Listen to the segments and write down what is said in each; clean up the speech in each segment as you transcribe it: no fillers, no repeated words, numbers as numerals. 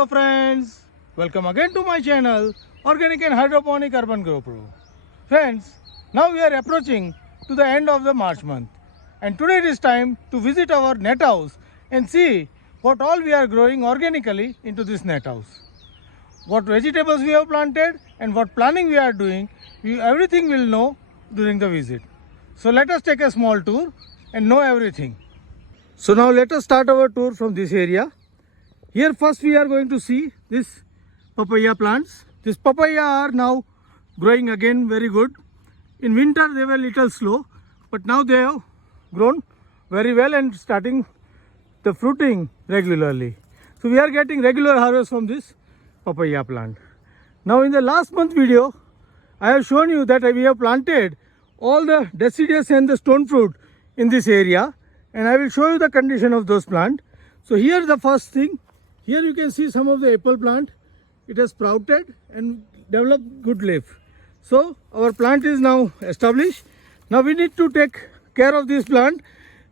Hello friends, welcome again to my channel Organic and Hydroponic Urban Grow Pro. Friends, now we are approaching to the end of the March month and today it is time to visit our net house and see what all we are growing organically into this net house. What vegetables we have planted and what planning we are doing, everything will know during the visit. So let us take a small tour and know everything. So now let us start our tour from this area. Here first we are going to see this papaya plants. This papaya are now growing again very good. In winter they were little slow, but now they have grown very well and starting the fruiting regularly. So we are getting regular harvest from this papaya plant. Now in the last month video, I have shown you that we have planted all the deciduous and the stone fruit in this area, and I will show you the condition of those plants. So here the first thing, here you can see some of the apple plant. It has sprouted and developed good leaf. So our plant is now established. Now we need to take care of this plant.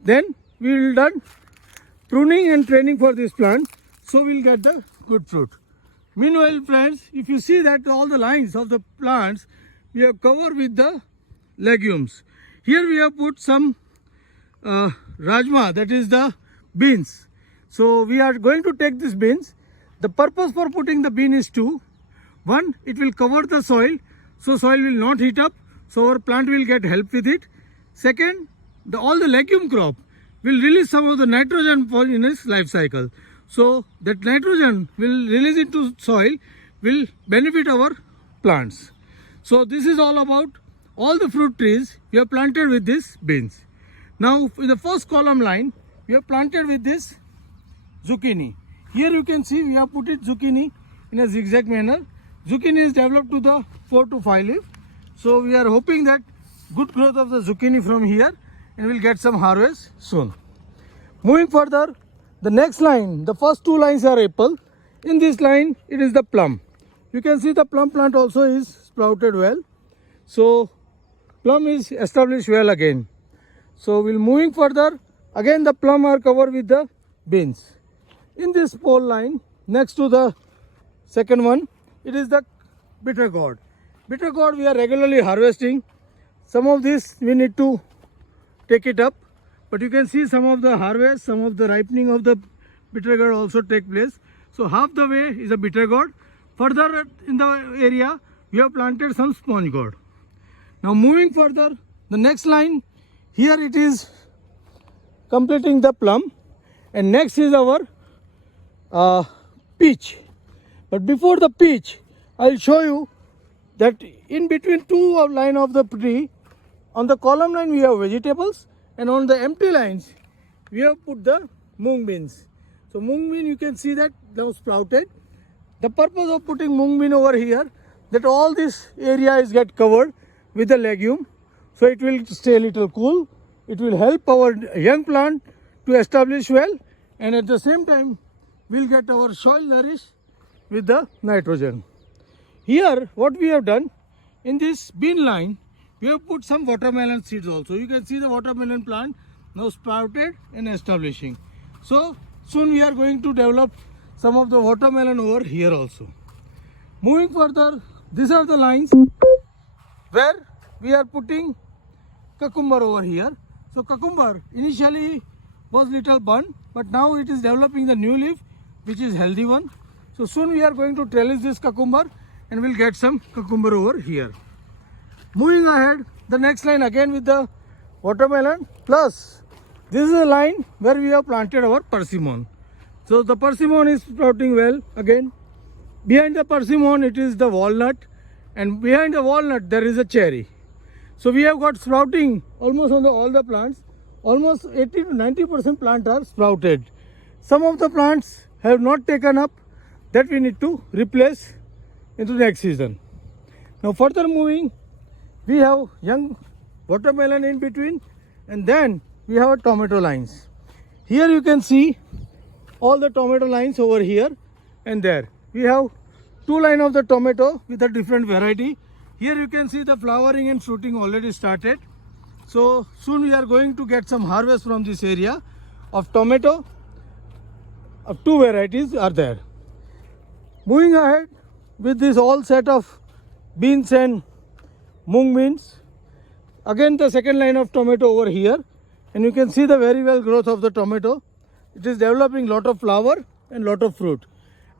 Then we will done pruning and training for this plant, so we will get the good fruit. Meanwhile friends, if you see that all the lines of the plants we have covered with the legumes. Here we have put some rajma, that is the beans. So we are going to take these beans. The purpose for putting the bean is two. One, it will cover the soil, so soil will not heat up, so our plant will get help with it. Second, all the legume crop will release some of the nitrogen in its life cycle. So that nitrogen will release into soil, will benefit our plants. So this is all about all the fruit trees we have planted with these beans. Now in the first column line, we have planted with this zucchini. Here you can see we have put it zucchini in a zigzag manner. Zucchini is developed to the 4 to 5 leaf. So we are hoping that good growth of the zucchini from here and we'll get some harvest soon. Moving further, the next line, the first two lines are apple. In this line, it is the plum. You can see the plum plant also is sprouted well. So plum is established well again. So we'll moving further. Again the plum are covered with the beans. In this pole line, next to the second one, it is the bitter gourd. Bitter gourd we are regularly harvesting. Some of this we need to take it up. But you can see some of the harvest, some of the ripening of the bitter gourd also take place. So half the way is a bitter gourd. Further in the area, we have planted some sponge gourd. Now moving further, the next line, here it is completing the plum. And next is our peach. But before the peach, I will show you that in between two line of the tree, on the column line we have vegetables. And on the empty lines, we have put the mung beans. So mung bean you can see that now sprouted. The purpose of putting mung bean over here, that all this area is get covered with the legume. So it will stay a little cool. It will help our young plant to establish well. And at the same time, we'll get our soil nourished with the nitrogen. Here, what we have done, in this bean line, we have put some watermelon seeds also. You can see the watermelon plant now sprouted and establishing. So soon we are going to develop some of the watermelon over here also. Moving further, these are the lines where we are putting cucumber over here. So cucumber initially was little burnt, but now it is developing the new leaf, which is healthy one. So soon we are going to trellis this cucumber and we'll get some cucumber over here. Moving ahead, the next line again with the watermelon, plus this is a line where we have planted our persimmon. So the persimmon is sprouting well again. Behind the persimmon it is the walnut, and behind the walnut there is a cherry. So we have got sprouting almost on all the plants. Almost 80 to 90% plants are sprouted. Some of the plants have not taken up, that we need to replace into next season. Now further moving, we have young watermelon in between, and then we have tomato lines. Here you can see all the tomato lines over here and there. We have two lines of the tomato with a different variety. Here you can see the flowering and fruiting already started. So soon we are going to get some harvest from this area of tomato. Of two varieties are there. Moving ahead with this all set of beans and mung beans. Again the second line of tomato over here, and you can see the very well growth of the tomato. It is developing lot of flower and lot of fruit,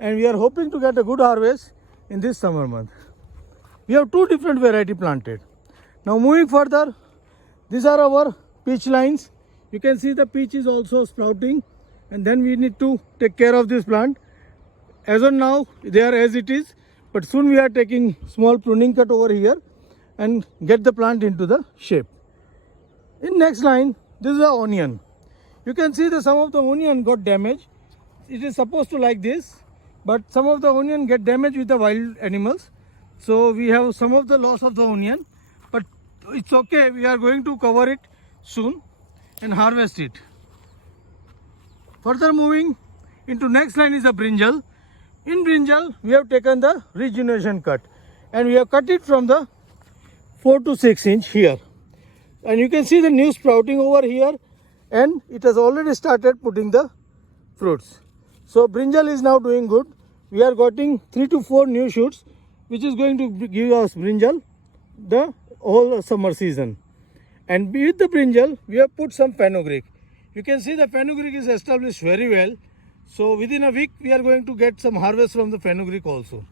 and we are hoping to get a good harvest in this summer month. We have two different variety planted. Now moving further, these are our peach lines. You can see the peach is also sprouting, and then we need to take care of this plant. As on now they are as it is, but soon we are taking small pruning cut over here and get the plant into the shape. In next line, this is the onion. You can see that some of the onion got damaged. It is supposed to like this, but some of the onion get damaged with the wild animals. So we have some of the loss of the onion, but it's okay. We are going to cover it soon and harvest it. Further moving into next line is the brinjal. In brinjal, we have taken the regeneration cut, and we have cut it from the 4 to 6 inch here. And you can see the new sprouting over here, and it has already started putting the fruits. So brinjal is now doing good. We are getting 3 to 4 new shoots, which is going to give us brinjal the whole summer season. And with the brinjal, we have put some fenugreek. You can see the fenugreek is established very well. So within a week, we are going to get some harvest from the fenugreek also.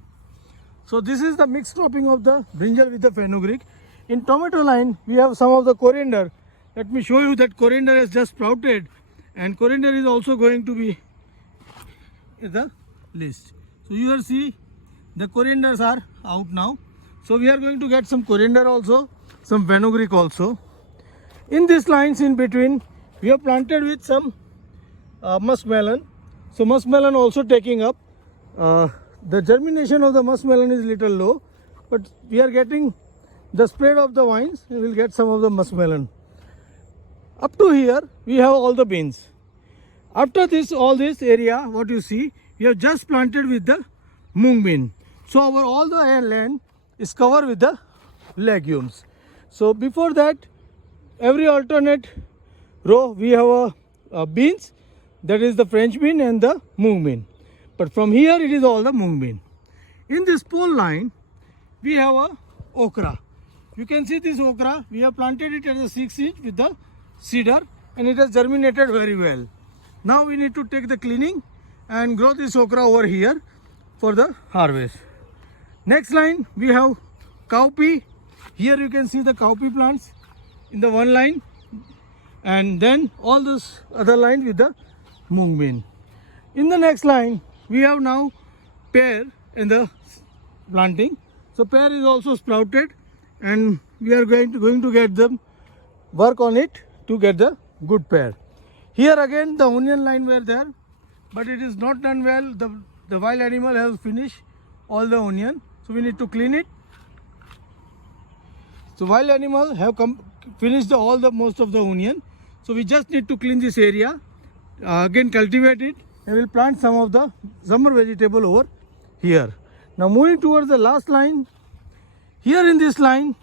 So this is the mixed cropping of the brinjal with the fenugreek. In tomato line, we have some of the coriander. Let me show you that coriander has just sprouted, and coriander is also going to be in the list. So you will see the corianders are out now. So we are going to get some coriander also, some fenugreek also. In these lines in between, we have planted with some muskmelon. So muskmelon also taking up. The germination of the muskmelon is little low, but we are getting the spread of the vines. We will get some of the muskmelon. Up to here, we have all the beans. After this, all this area, what you see, we have just planted with the mung bean. So our all the land is covered with the legumes. So before that, every alternate row, we have a beans. That is the French bean and the mung bean. But from here it is all the mung bean. In this pole line, we have a okra. You can see this okra. We have planted it at the 6 inch with the cedar, and it has germinated very well. Now we need to take the cleaning and grow this okra over here for the harvest. Next line, we have cowpea. Here you can see the cowpea plants in the one line, and then all this other line with the mung bean. In the next line, we have now pear in the planting. So pear is also sprouted, and we are going to get them work on it to get the good pear. Here again the onion line were there, but it is not done well. The wild animal has finished all the onion, so we need to clean it. So wild animal have finished most of the onion, so we just need to clean this area. Again cultivate it, and we'll plant some of the summer vegetable over here. Now moving towards the last line, here in this line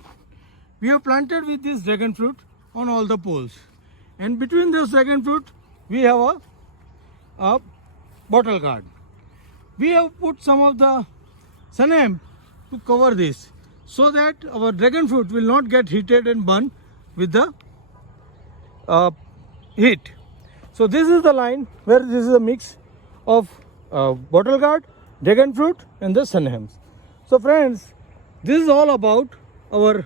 we have planted with this dragon fruit on all the poles, and between this dragon fruit we have a bottle gourd. We have put some of the sun hemp to cover this, so that our dragon fruit will not get heated and burned with the heat. So this is the line where this is a mix of bottle gourd, dragon fruit and the sun hemp. So friends, this is all about our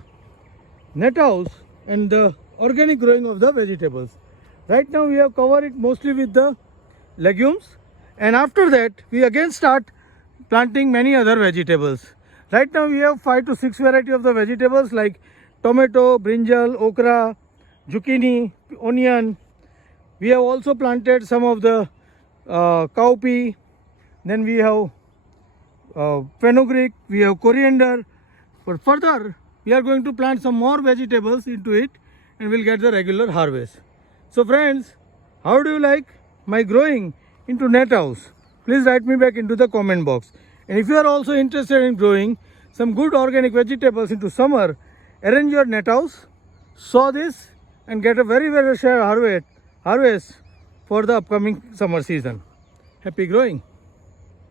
net house and the organic growing of the vegetables. Right now we have covered it mostly with the legumes, and after that we again start planting many other vegetables. Right now we have 5 to 6 variety of the vegetables like tomato, brinjal, okra, zucchini, onion. We have also planted some of the cowpea, then we have fenugreek, we have coriander. But further, we are going to plant some more vegetables into it, and we'll get the regular harvest. So friends, how do you like my growing into net house? Please write me back into the comment box. And if you are also interested in growing some good organic vegetables into summer, arrange your net house, sow this, and get a very share harvest for the upcoming summer season. Happy growing!